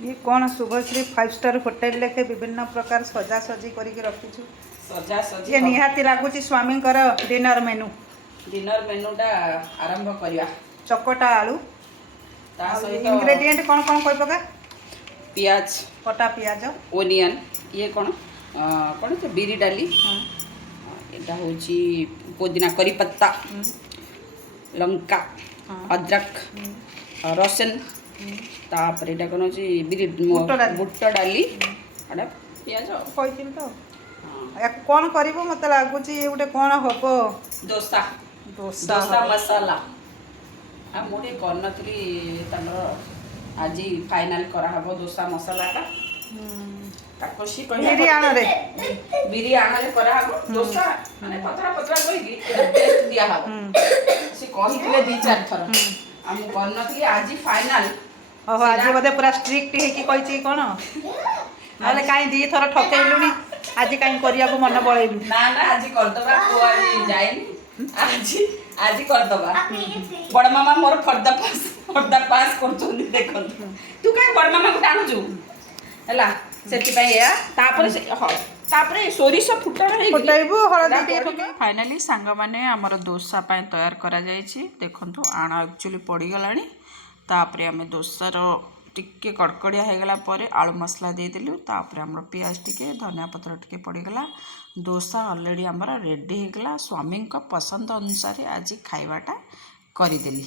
ये कौन Shubhashree 5 star hotel लेखे विभिन्न प्रकार सजा सजी करके रखीछु सजा सजी ये निहाती लागुची स्वामी डिनर मेनूटा आरंभ करवा चकटा आलू ता सहित इंग्रेडिएंट कौन कौन कोई प्रकार पियाज कटा पियाज ओनियन ये कौन कौन से बिरी डाली एटा होची पुदीना करी पत्ता लंका अदरक रसन तापर एटा कौन होची बिरी बुट डाली एटा पियाज कहथिल तो कौन करिवो मते लागुची गोटे कौन हबो डोसा डोसा डोसा मसाला आ मोटे करनथली तंदर आज फाइनल करा हबो डोसा मसाला का ताकोशी बिरी आनरे बिरी आनरे करा हबो डोसा माने पतरा पतरा कहि टेस्ट दिया हबो से कहितले 2-4 थर हम करनथली आज फाइनल ओहो आज बदे पूरा स्ट्रिक्ट है कि कहिची कोन नाले काई 2 थर ठकेलुनी आज काई करिया को मन बळैलु ना ना आज कर दबा को आज जाइनी आज कर दबा बड़ मामा मोर पर्दा पास करछोनी देखन तू काई बड़ मामा को टाणु छु हला सेति पय या तापरे सोरिष फुटाइबो हळदी टे फाइनली सांग माने हमर डोसा पय तैयार करा जाय छी देखंतु आणा एक्चुअली पड़ी गलानी तापरे हमें डोसार टिके कड़कड़िया हो गला परे आलू मसला दे देलु तापरे हमर प्याज टिके धनिया पत्र टिके पड़ीगला डोसा ऑलरेडी हमर रेडी हो गला स्वामी पसंद अनुसार आज खाइबाटा करिदेली।